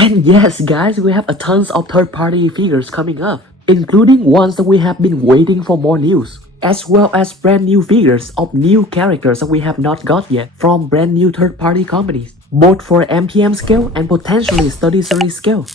And yes guys, we have a tons of third-party figures coming up, including ones that we have been waiting for more news, as well as brand new figures of new characters that we have not got yet from brand new third-party companies, both for MPM scale and potentially study series scale.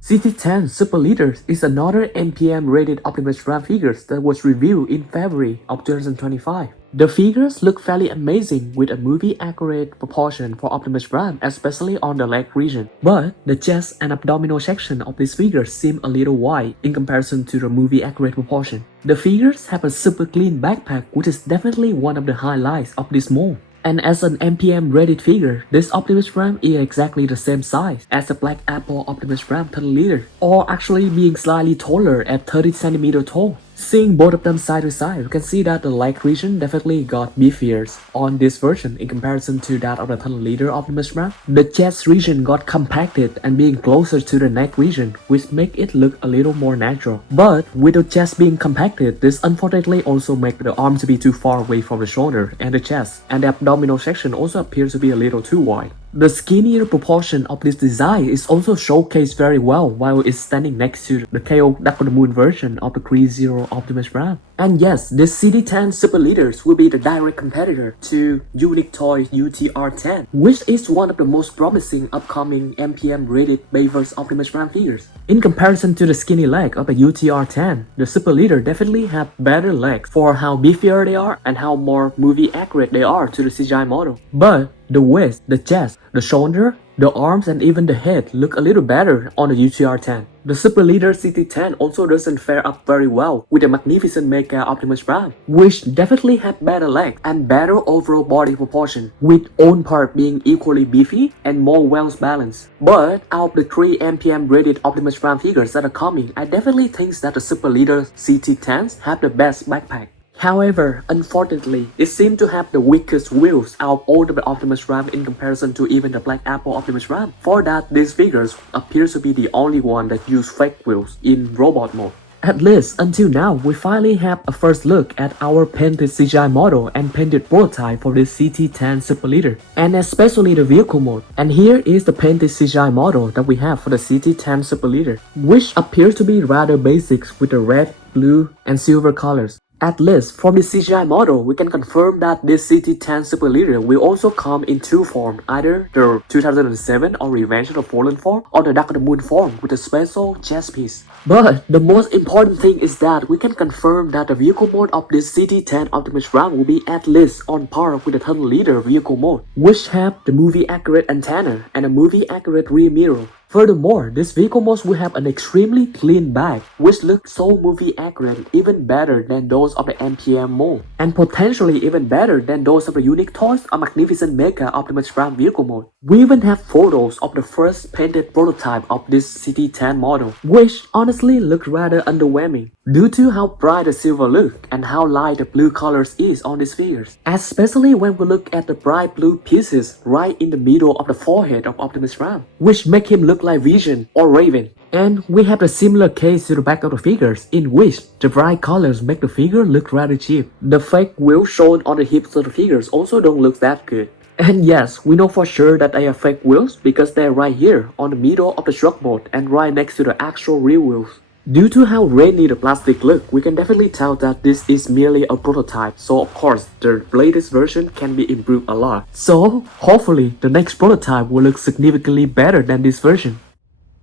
CT10 Super Leaders is another NPM rated Optimus Prime figures that was reviewed in February of 2025. The figures look fairly amazing with a movie accurate proportion for Optimus Prime, especially on the leg region. But the chest and abdominal section of these figures seem a little wide in comparison to the movie accurate proportion. The figures have a super clean backpack, which is definitely one of the highlights of this mold. And as an NPM rated figure, this Optimus Prime is exactly the same size as the Black Apple Optimus Prime 3rd leader, or actually being slightly taller at 30cm tall. Seeing both of them side to side, you can see that the leg region definitely got beefier on this version in comparison to that of the 3rd leader Optimus Prime. The chest region got compacted and being closer to the neck region, which make it look a little more natural. But with the chest being compacted, this unfortunately also make the arms to be too far away from the shoulder and the chest, and the abdominal section also appears to be a little too wide. The skinnier proportion of this design is also showcased very well while it's standing next to the KO Dark of the Moon version of the Creed Zero Optimus Prime. And yes, this CT10 Super Leaders will be the direct competitor to Unique Toys UTR10, which is one of the most promising upcoming MPM rated Bayverse Optimus Prime figures. In comparison to the skinny leg of the UTR10, the Super Leader definitely have better legs for how beefier they are and how more movie accurate they are to the CGI model. But the waist, the chest, the shoulder, the arms and even the head look a little better on the UTR10. The Super Leader CT10 also doesn't fare up very well with the magnificent Mecha Optimus Prime, which definitely had better legs and better overall body proportion, with own part being equally beefy and more well balanced. But out of the 3 MPM rated Optimus Prime figures that are coming, I definitely think that the Super Leader CT10s have the best backpack. However, unfortunately, it seemed to have the weakest wheels out of all of the Optimus Prime in comparison to even the Black Apple Optimus Prime. For that, these figures appears to be the only one that use fake wheels in robot mode. At least until now, we finally have a first look at our painted CGI model and painted prototype for this CT10 Super Leader, and especially the vehicle mode. And here is the painted CGI model that we have for the CT10 Super Leader, which appears to be rather basic with the red, blue, and silver colors. At least from the CGI model, we can confirm that this CT10 Super Leader will also come in 2 forms, either the 2007 or Revenge of the Fallen form or the Dark of the Moon form with a special chest piece. But the most important thing is that we can confirm that the vehicle mode of this CT10 Optimus Prime will be at least on par with the 3rd leader vehicle mode, which have the movie accurate antenna and a movie accurate rear mirror. Furthermore, this vehicle mode will have an extremely clean back, which looks so movie accurate, even better than those of the MPM mode, and potentially even better than those of the Unique Toys or Magnificent Mecha Optimus Prime vehicle mode. We even have photos of the first painted prototype of this CT10 model, which honestly look rather underwhelming due to how bright the silver look and how light the blue colors is on these figures, especially when we look at the bright blue pieces right in the middle of the forehead of Optimus Prime, which make him look like Vision or Raven. And we have a similar case to the back of the figures, in which the bright colors make the figure look rather cheap. The fake wheels shown on the hips of the figures also don't look that good. And yes, we know for sure that they are fake wheels because they're right here on the middle of the truck mode and right next to the actual real wheels. Due to how rainy the plastic look, we can definitely tell that this is merely a prototype, so of course the latest version can be improved a lot. So hopefully the next prototype will look significantly better than this version.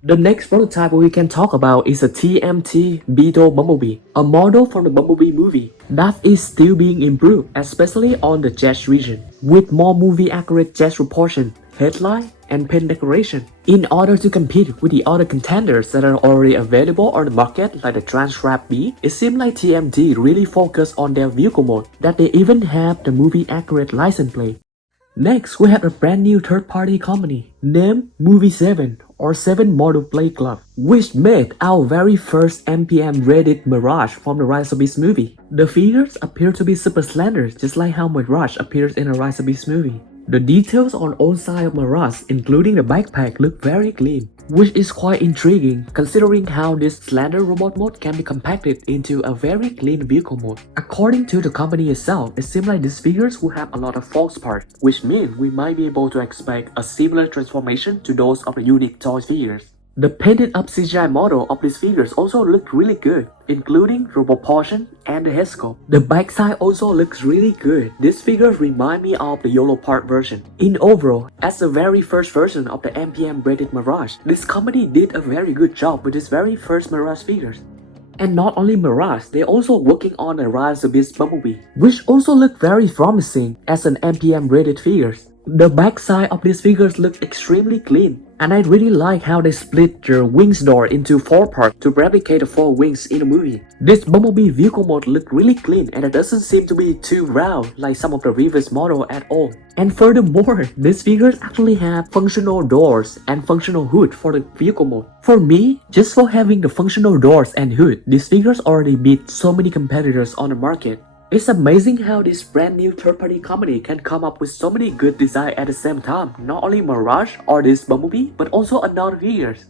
The next prototype we can talk about is a TMT Beetle Bumblebee, a model from the Bumblebee movie that is still being improved, especially on the chest region, with more movie accurate chest proportion, headline, and paint decoration. In order to compete with the other contenders that are already available on the market like the Transrap B, it seems like TMT really focused on their vehicle mode, that they even have the movie accurate license plate. Next, we have a brand new third-party company named Movie7 or 7 Model Play Club, which made our very first MPM rated Mirage from the Rise of Beast movie. The figures appear to be super slender, just like how Mirage appears in the Rise of Beast movie. The details on all sides of Mirage, including the backpack, look very clean, which is quite intriguing considering how this slender robot mode can be compacted into a very clean vehicle mode. According to the company itself, it seems like these figures will have a lot of false parts, which means we might be able to expect a similar transformation to those of the unique toy figures. The painted up CGI model of these figures also look really good, including the proportion and the head sculpt. The backside also looks really good. These figures remind me of the YOLO part version. In overall, as the very first version of the NPM rated Mirage, this company did a very good job with its very first Mirage figures. And not only Mirage, they're also working on the Rise of this Bumblebee, which also look very promising as an NPM rated figures. The backside of these figures look extremely clean, and I really like how they split their wings door into 4 parts to replicate the 4 wings in the movie. This Bumblebee vehicle mode look really clean and it doesn't seem to be too round like some of the previous model at all. And furthermore, these figures actually have functional doors and functional hood for the vehicle mode. For me, just for having the functional doors and hood, these figures already beat so many competitors on the market. It's amazing how this brand new third-party company can come up with so many good designs at the same time, not only Mirage or this Bumblebee, but also another figures.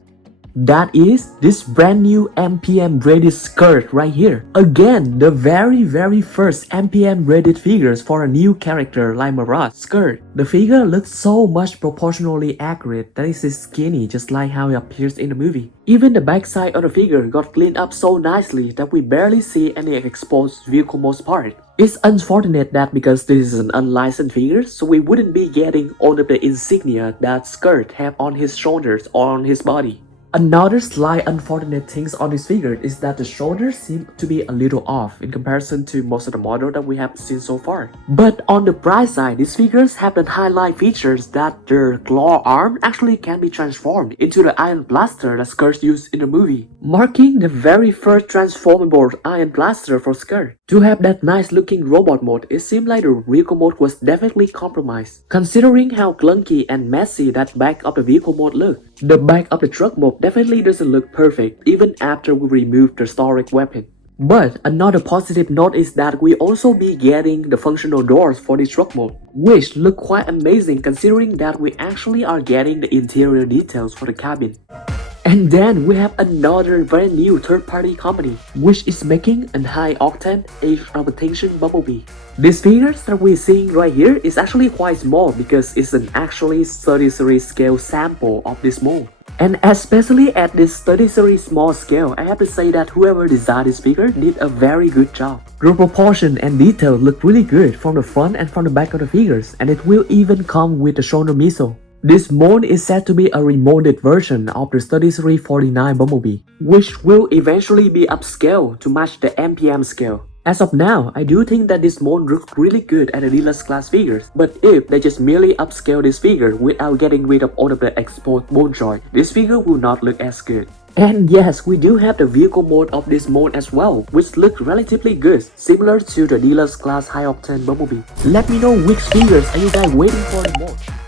That is this brand new NPM rated Scourge right here. Again, the very first NPM rated figures for a new character like Mirage Scourge. The figure looks so much proportionally accurate that it is skinny just like how it appears in the movie. Even the backside of the figure got cleaned up so nicely that we barely see any exposed vehicle most part. It's unfortunate that because this is an unlicensed figure, so we wouldn't be getting all of the insignia that Scourge have on his shoulders or on his body. Another slight unfortunate things on this figure is that the shoulders seem to be a little off in comparison to most of the model that we have seen so far. But on the bright side, these figures have the highlight features that their claw arm actually can be transformed into the iron blaster that Scourge used in the movie, marking the very first transformable iron blaster for Scourge. To have that nice looking robot mode, it seemed like the vehicle mode was definitely compromised, considering how clunky and messy that back of the vehicle mode looked. The back of the truck mode definitely doesn't look perfect even after we remove the storage weapon. But another positive note is that we also be getting the functional doors for the truck mode, which look quite amazing considering that we actually are getting the interior details for the cabin. And then we have another brand new third-party company, which is making a high-octane age of extinction Bumblebee. This figures that we're seeing right here is actually quite small because it's an actually 33 scale sample of this mold. And especially at this 33 small scale, I have to say that whoever designed this figure did a very good job. The proportion and detail look really good from the front and from the back of the figures, and it will even come with the shoulder missile. This mold is said to be a remolded version of the 3349 Bumblebee, which will eventually be upscaled to match the NPM scale. As of now, I do think that this mold looks really good at the deluxe class figures, but if they just merely upscale this figure without getting rid of all of the exposed bone joint, this figure will not look as good. And yes, we do have the vehicle mode of this mold as well, which looks relatively good, similar to the deluxe class high-octane Bumblebee. Let me know which figures are you guys waiting for the most.